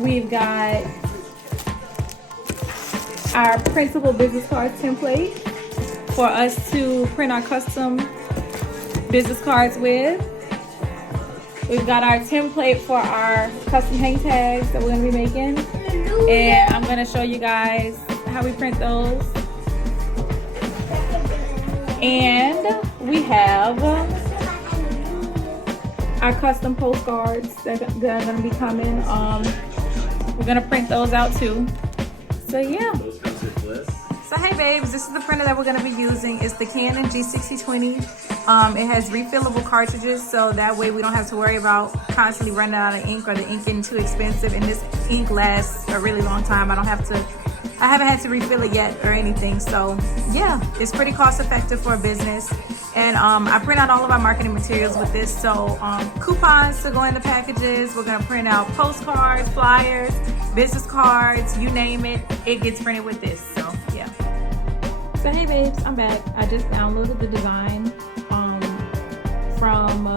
We've got our printable business card template for us to print our custom business cards with. We've got our template for our custom hang tags that we're going to be making. And I'm going to show you guys how we print those. And we have our custom postcards that are going to be coming. We're going to print those out too. So yeah. So hey babes, this is the printer that we're going to be using. It's the Canon G6020. It has refillable cartridges, so that way we don't have to worry about constantly running out of ink or the ink getting too expensive. And this ink lasts a really long time. I haven't had to refill it yet or anything. So yeah, it's pretty cost effective for a business. And I print out all of our marketing materials with this. So coupons to go in the packages. We're gonna print out postcards, flyers, business cards, you name it. It gets printed with this. So yeah. So hey babes, I'm back. I just downloaded the design from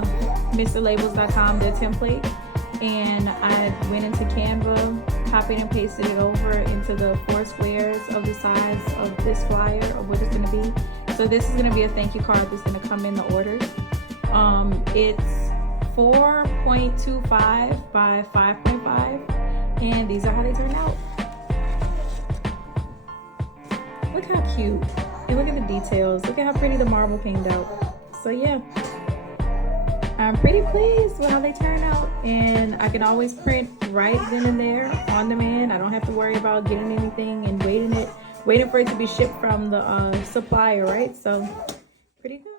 MrLabels.com, their template, and I went into Canva, copied and pasted it over into the 4 squares of the size of this flyer of what it's going to be. So this is going to be a thank you card that's going to come in the orders. It's 4.25 by 5.5, and these are how they turn out. Look how cute. And look at the details. Look at how pretty the marble came out. So yeah, I'm pretty pleased with how they turn out, and I can always print right then and there on demand. I don't have to worry about getting anything and waiting for it to be shipped from the supplier, right? So pretty good.